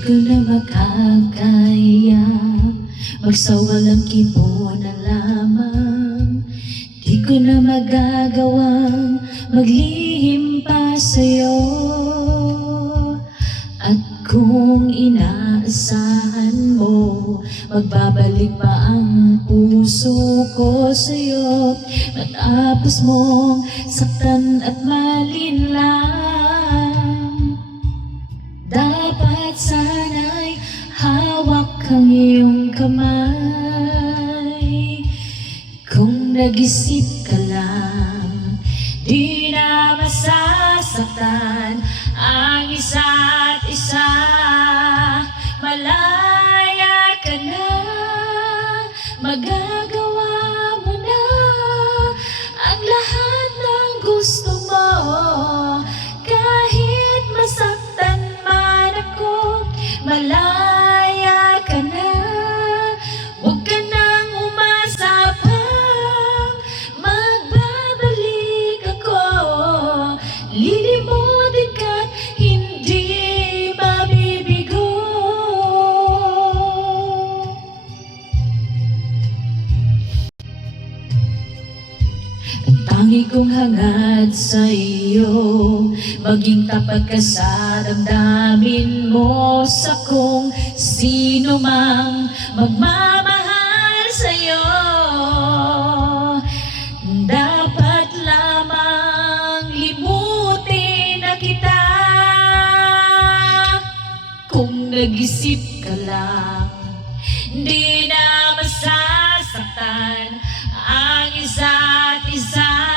ko na makakaya magsawalang kibo na lamang. Di ko na magagawang maglihim pa sa'yo. At kung inaasahan mo magbabalik pa ang puso ko sa'yo, matapos mong saktan at malinlang, dapat sana'y hawak ang iyong kamay. Kung nag-isip ka lang, di na masasaktan ang isa't isa. Malaya ka na, magagawa mo na ang lahat ng gusto mo. Kahit masaktan man ako, malaya ka na. Huwag ka nang umasa pa, magbabalik ako. Lilimutin ka't hindi mabibigo. Ang tangi kong hangad sa iyo, maging tapat ka sa damdamin mo, sa kung sino mang magmamahal sa'yo. Dapat lamang limutin na kita. Kung nag-isip ka lang, di na masasaktan ang isa't isa.